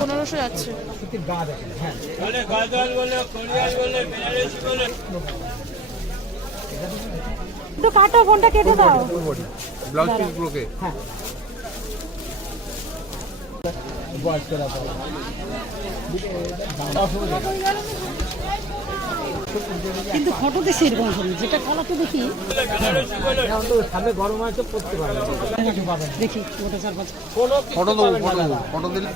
পনেরোশো যাচ্ছে। সুতির গা দেখেন হ্যাঁ বলে গাজল বলে কোরিয়াল বলে বেনারসি বলে একটু কাটো ফোনটা কেটে দাও। ব্লাউজ পিস গুলোকে হ্যাঁ। কিন্তু ফটোতে সেরকম ছবি যেটা কালারটা দেখি। সামনে গরম আছে পড়তে পারবে দেখি গোটা চার পাঁচ ফটো ফটো দেবো। ফটো দিলে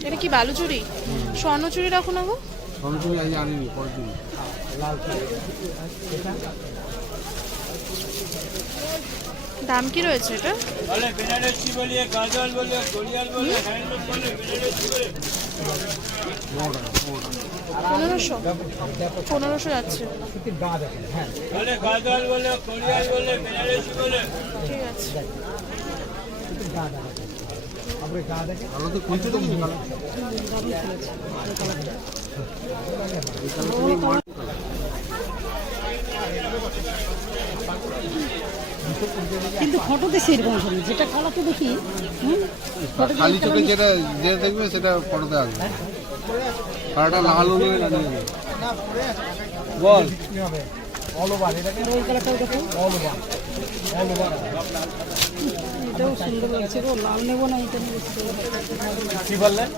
এটা কি বালুচুরি? স্বর্ণচুরি রাখো না গো। আমি তুমি আজ আনিনি পরের দিন দাম কি রয়েছে এটা? বলে বেনারসি বলে গাজল বলে বলে পনেরোশো। পনেরোশো যাচ্ছে। হ্যাঁ ঠিক আছে কিন্তু ফটোতে সেরকম ছবি যেটা কালারটা দেখি হুম? ফটোতে খালি চোখে যেটা যেটা দেখবে সেটা ফটোতে আসবে। কালারটা লাল হলে জানিয়ে বল অল ওভার এটাকে ওই কালারটাও দেখো অল ওভার অল ওভার এটাও সুন্দর লাগছে গো লাল নেব না এটা নেব কি বললেন?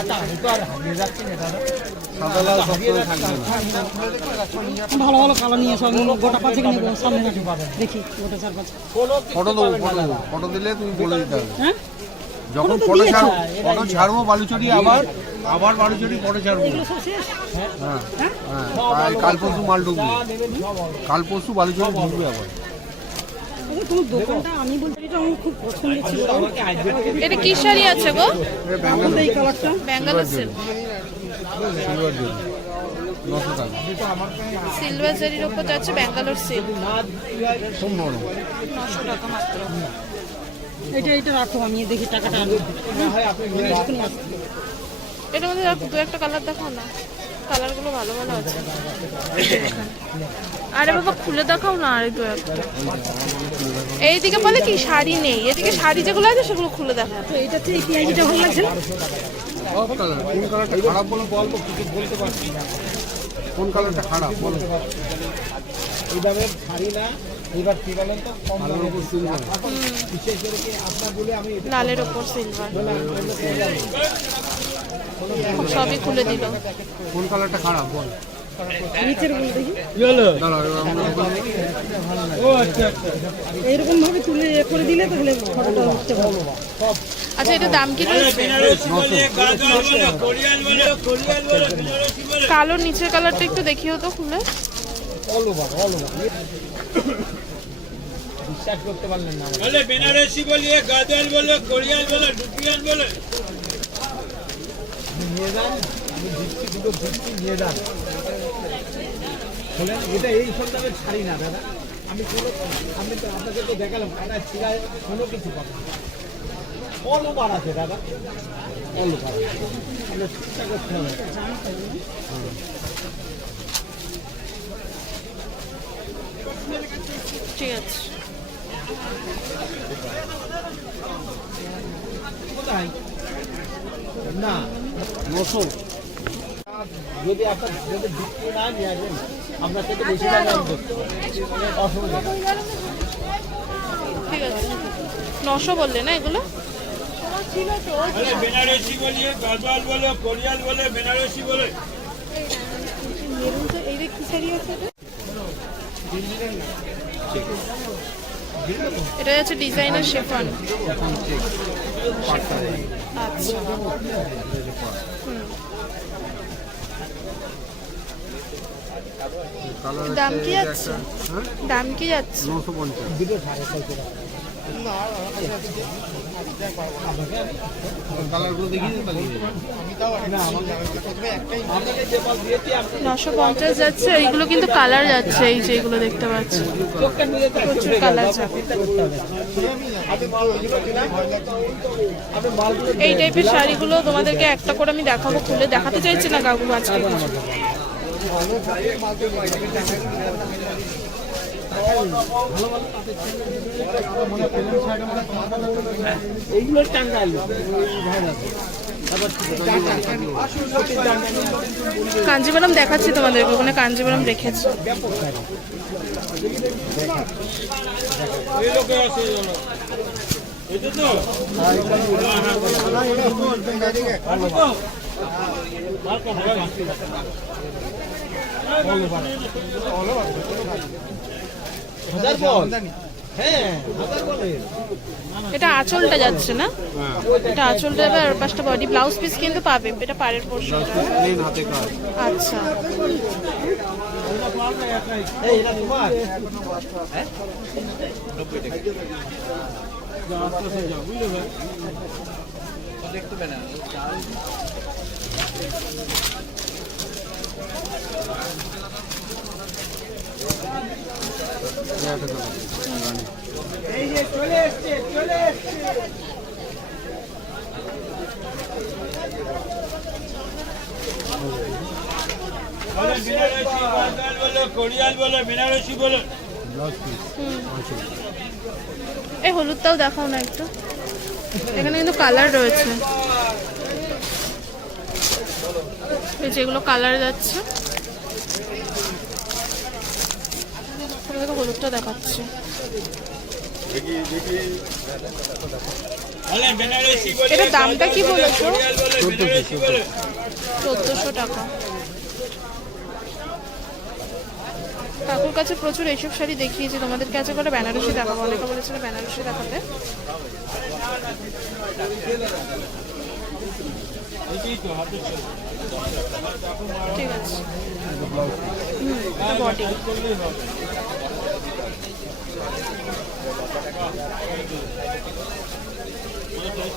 আচ্ছা আমি তো আর হারিয়ে যাচ্ছি না দাদা সাদা লাল সবসময় থাকবে। ভালো ভালো কালার নিয়ে আমি গোটা পাঁচেক নেব সামনে দেখি গোটা চার পাঁচ। ফটো দেবো ফটো দেবো। ফটো দিলে তুমি বলে দিতে হবে। হ্যাঁ? যখন ফটো। ছাড়বো ফটো ছাড়বো বালুচড়ি আবার আবার বালুচড়ি ফটো ছাড়বো সব শেষ? হ্যাঁ হ্যাঁ? কাল- পরশু মাল ঢুকবে। কাল পরশু বালুচড়ি ঢুকবে আবার। তোমার দোকানটা আমি বলতে এটা আমার খুব পছন্দ ছিল। এটা কি শাড়ি আছে গো? ব্যাঙ্গালোর এই কালারটা? ব্যাঙ্গালোর সিল্ক সিলভার জন্য নশো সিলভার জারির ওপর যাচ্ছে ব্যাঙ্গালোর সিল্ক নশো টাকা মাত্র। এটা এটা রাখো আমি দেখি টাকাটা। এটার মধ্যে দেখো, দু একটা কালার দেখাও না। কালারগুলো ভালো ভালো আছে। আরে বাবা খুলে দেখাও না আরে দু একটা। এইদিকে বলে কি শাড়ি নেই। এদিকে শাড়ি যেগুলো আছে সেগুলো খুলে দেখা তো এটা হচ্ছে এই পেঁয়াজিটা ভালো লাগছে না কোন কালারটা খারাপ? বলো। বলব কিছু বলতে পারছি না কোন কালারটা খারাপ বলো এইভাবে শাড়ি না এবার কি বলেন তো? কম ভালোর উপর সিলভার বিশেষ করে আপনার বলে আমি লালের ওপর সিলভার সবই খুলে দিল। কোন কালারটা খারাপ? বল। নিচেরগুলো দেখি। দাঁড়াও এবার আমরা এইরকম ভাবে তুলে এ করে দিলে তাহলে ফটোটা উঠতে ভালো। আচ্ছা এটা দাম কি রয়েছে? বেনারসি বলে গাজল বলে কোরিয়াল বলে কোরিয়াল বলে বেনারসি বলে কালোর নিচের কালারটা একটু দেখিও তো খুলে। বিশ্বাস করতে পারলেন না বলে বেনারসি বলে গাজল বলে কোরিয়াল বলে ডুপিয়ান বলে। নিয়ে যান, আমি দিচ্ছি দুটো দিচ্ছি, নিয়ে যান। এটা এই সন্তানের শাড়ি না, দাদা। আমি কোনো, আমি তো আপনাকে তো দেখালাম কাটা ছিড়ায় কোনো কিছু পাবেন অল ওভার আছে, দাদা। অল ওভার আপনার চেষ্টা করতে হবে। ঠিক আছে। কোথায়? না। নশো যদি আপনার যদি বিক্রি না নিয়ে আসবেন আপনার থেকে বেশি টাকা। অসুবিধা ঠিক আছে। নশো বললে না এগুলো? বলে বেনারসি বলে বলে কোরিয়াল বলে বেনারসি বলে। এটা হচ্ছে ডিজাইনার শেফন আচ্ছা। কালার দাম কি যাচ্ছে হ্যাঁ দাম কি যাচ্ছে নশো পঞ্চাশ নশো পঞ্চাশ যাচ্ছে, এইগুলো কিন্তু কালার যাচ্ছে, এই যে এগুলো দেখতে পাচ্ছি। প্রচুর কালার এই টাইপের শাড়িগুলো তোমাদেরকে একটা করে আমি দেখাবো, খুলে দেখাতে চাইছি না কাকু আজকে। এইগুলো টাঙ্গাইল কাঞ্জিবরম দেখাচ্ছি তোমাদের ওখানে কাঞ্জিবরম রেখেছে এটা তো হাজার বল। হ্যাঁ হাজার বলের। এটা আঁচলটা যাচ্ছে না? এটা আঁচলটা আর ওর বডি ব্লাউজ পিস কিন্তু পাবে এটা পাড়ের পোর্শন প্লেন হাতে কাজ। আচ্ছা। তোমার? এই হলুদটাও দেখাও না একটু। এখানে কিন্তু কালার রয়েছে। যেগুলো কালার যাচ্ছে। তোমাদেরকে হলুদটা দেখাচ্ছি। এটার দামটা কি বলেছ? চোদ্দোশো টাকা। কাকুর কাছে প্রচুর এইসব শাড়ি দেখিয়েছি। তোমাদের কাছে করে বেনারসি দেখাবো। অনেকে বলেছিল বেনারসি দেখাতে। ঠিক আছে। বডি করলেই হবে ঠিক তো বলে বেনারসি আছে বলে গদল বলে কোরিয়াল বলে বেনারসি বলে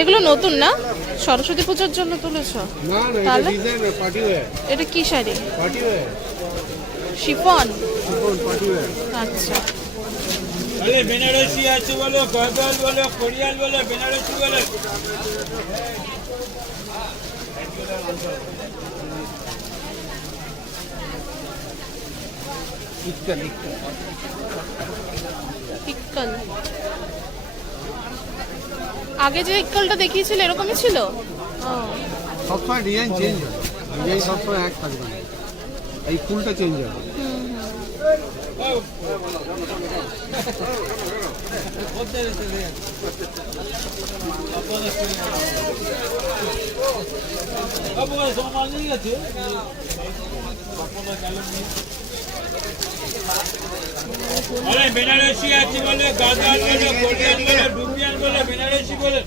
এগুলো নতুন না? সরস্বতী পুজোর জন্য তুলেছ? না না এটা তাহলে? ডিজাইন পার্টি ওয়্যার এটা কি শাড়ি? পার্টি ওয়্যার শিফন সুপন পার্টি ওয়্যার আচ্ছা। বলে বেনারসি আছে বলে গদল বলে কোরিয়াল বলে বেনারসি বলে। ইক্কল। আগে যে ইক্কলটা দেখিয়েছিল এরকমই ছিল? সবসময় ডিজাইন চেঞ্জ হয়। ডিজাইন সবসময় এক থাকবে না এই ফুলটা চেঞ্জ হবে। বলে বেনারসি আছে বলে গাদাল বলে কোরিয়ান বলে ডুবিয়ান বলে বেনারসি বলে।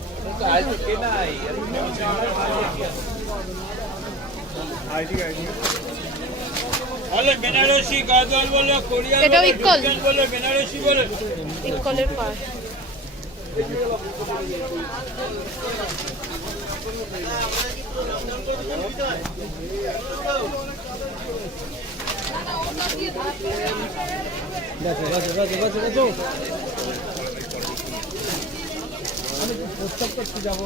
বলে বেনারসি গাদল বলে কোরিয়ান ইক্কল? ডুবিয়ান বলে বেনারসি বলে। ইক্কলের পার। দেখো দেখো। দেখো দেখো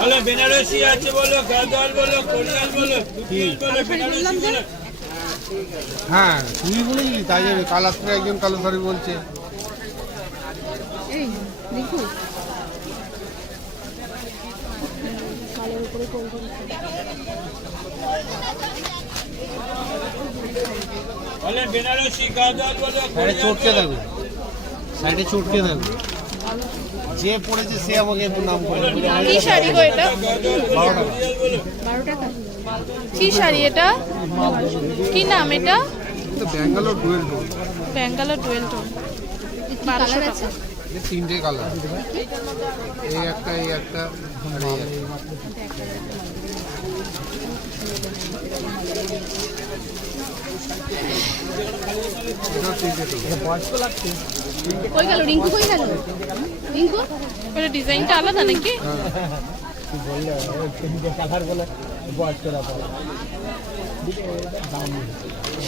বলে বেনারসি আছে বলে গাদল বলে কোরিয়ান বলে বেনারসি বলে। হ্যাঁ তুমি বলেছি তাই যাবে কালারটা একজন কালো শাড়ি বলছে। বলে বেনারসি গাদল বলে সাইডে চটকে বলে। থাকবে। সাইডে চটকে থাকবে। যে পড়েছে সে আমাকে একটু নাম করে। কি শাড়ি গো এটা? বারো টাকা। কি শাড়ি এটা? কি নাম এটা? তো Bangalore dual tone. Bangalore dual tone. বারোশো টাকা। এই তিনটে কালার। এই একটা এই একটা আর এই একটা। কই গেল? রিঙ্কু কই গেল? রিঙ্কু? এটা ডিজাইনটা আলাদা নাকি?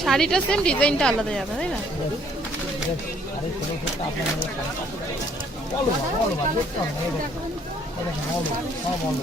শাড়িটা সেম ডিজাইনটা আলাদা যাবে, তাই না? বলো বলো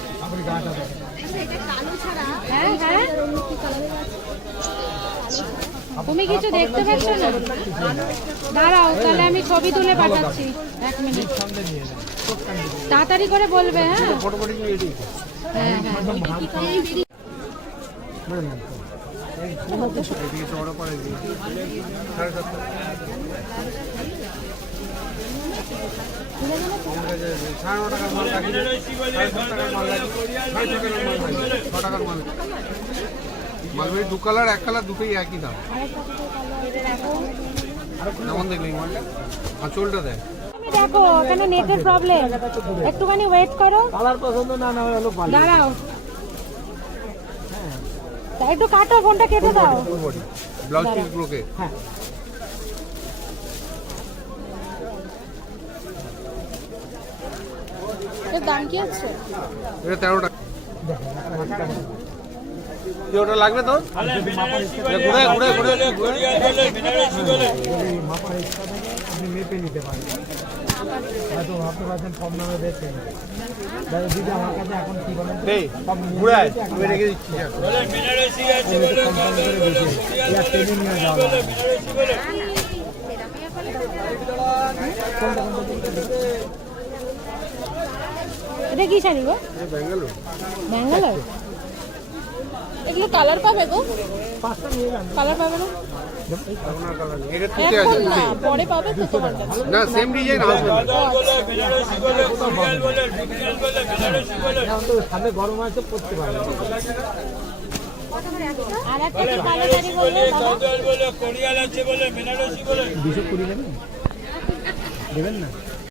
হ্যাঁ হ্যাঁ। তুমি কিছু দেখতে পাচ্ছ না? দাঁড়াও তাহলে আমি ছবি তুলে পাঠাচ্ছি। এক মিনিট। তাড়াতাড়ি করে বলবে হ্যাঁ? হ্যাঁ হ্যাঁ। মালবেরি দু কালার এক কালার দুটোই একই দাম। কেমন দেখলি মালটা। আঁচলটা দেয় দেখো। কেন নেটের প্রবলেম একটুখানি ওয়েট করো। কালার পছন্দ না না হলো দাঁড়াও। একটু কাটো ফোনটা কেটে দাও। ব্লাউজ পিস ব্রোকে হ্যাঁ। এর দাম কি আছে? এটা তেরো টাকা কি ওটা লাগবে তোর? ঘুরে ঘুরে ঘুরে আপনি মেপে নিতে পারেন হয়তো ভাবতে পারছেন কম দামে দেখছেন দিদি আমার কাছে এখন কি বলেন ঘুরে আমি রেখে দিচ্ছি। ট্রেনে নিয়ে যাওয়া এটা কি শাড়ি গো? ব্যাঙ্গালোর। ব্যাঙ্গালোর? এগুলো কালার পাবে গো। কালার পাবে না? সেম ডিজাইন আসবে। সামনে গরম আছে পড়তে আর একটা কি কালো শাড়ি দেবেন না?